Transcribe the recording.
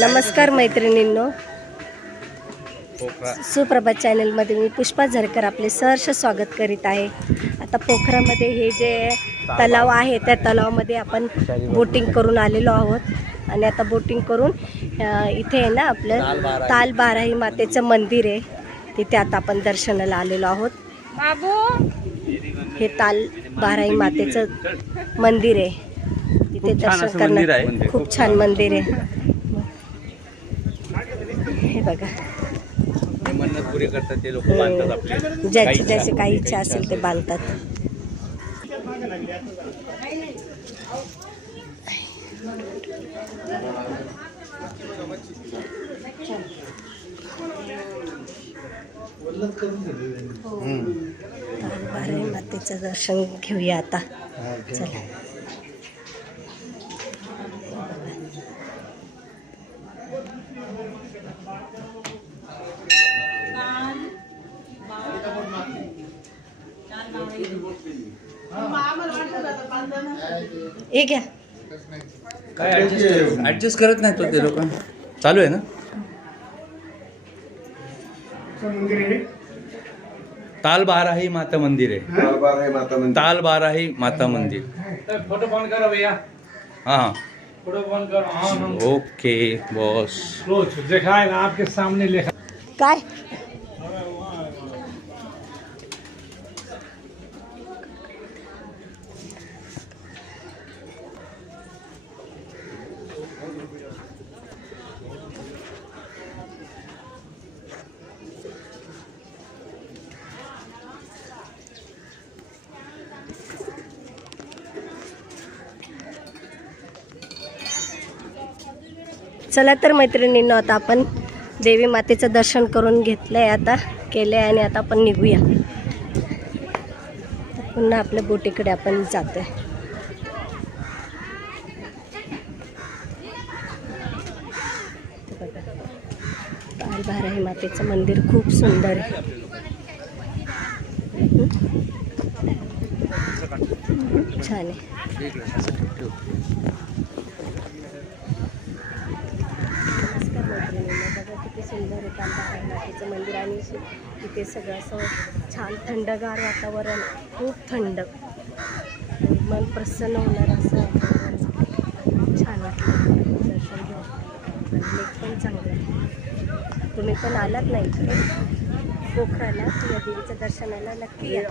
नमस्कार मैत्रिणींनो, सुप्रभात चॅनलमध्ये मी पुष्पा झरकर आपले सहर्ष स्वागत करीत आहे। आता पोखरामध्ये हे जे तलाव आहे त्या तलावामध्ये आपण बोटिंग करून आलेलो आहोत आणि आता बोटिंग करून इथे आहे ना आपलं ताल बाराही मातेचं मंदिर आहे, तिथे आता आपण दर्शनाला आलेलो आहोत। हे ताल बाराही मातेचं मंदिर आहे, तिथे दर्शन करणं खूप छान मंदिर आहे। हे बघा, मन्नत पुरी करतात ते लोक, बांधतात आपले ज्याची ज्याची काही इच्छा असेल ते बांधतात। बाराही मातेचं दर्शन घेऊया आता, चला। घ्या काय ऍडजस्ट करत नाही तो, ते लोक चालू आहे ना। ताल बाराही माता मंदिर आहे, ताल बाराही माता मंदिर। फोटो बंद करो भैया। हाँ फोटो बंद करो। हाँ ओके बॉस। रोज देखा है ना आपके सामने लिखा। काय चला तर मैत्रिणींनो, आता आपण देवी मातेचं दर्शन करून घेतलंय, आता केलंय आणि आता आपण निघूया। पुन्हा आपल्या बोटीकडे आपण जातोय। ताल बाराही मातेचं मंदिर खूप सुंदर आहे, छान आहे। किती सुंदर आहे ताल बाराही मातेचं मंदिर आणि तिथे सगळं असं छान थंडगार वातावरण, खूप थंड, मन प्रसन्न होणार असं छान वाटलं। दर्शन घेऊन लेक पण चांगलं आहे, तुम्ही पण आलात नाही इकडे पोखराला या देवीच्या दर्शनाला नक्की या।